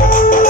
Música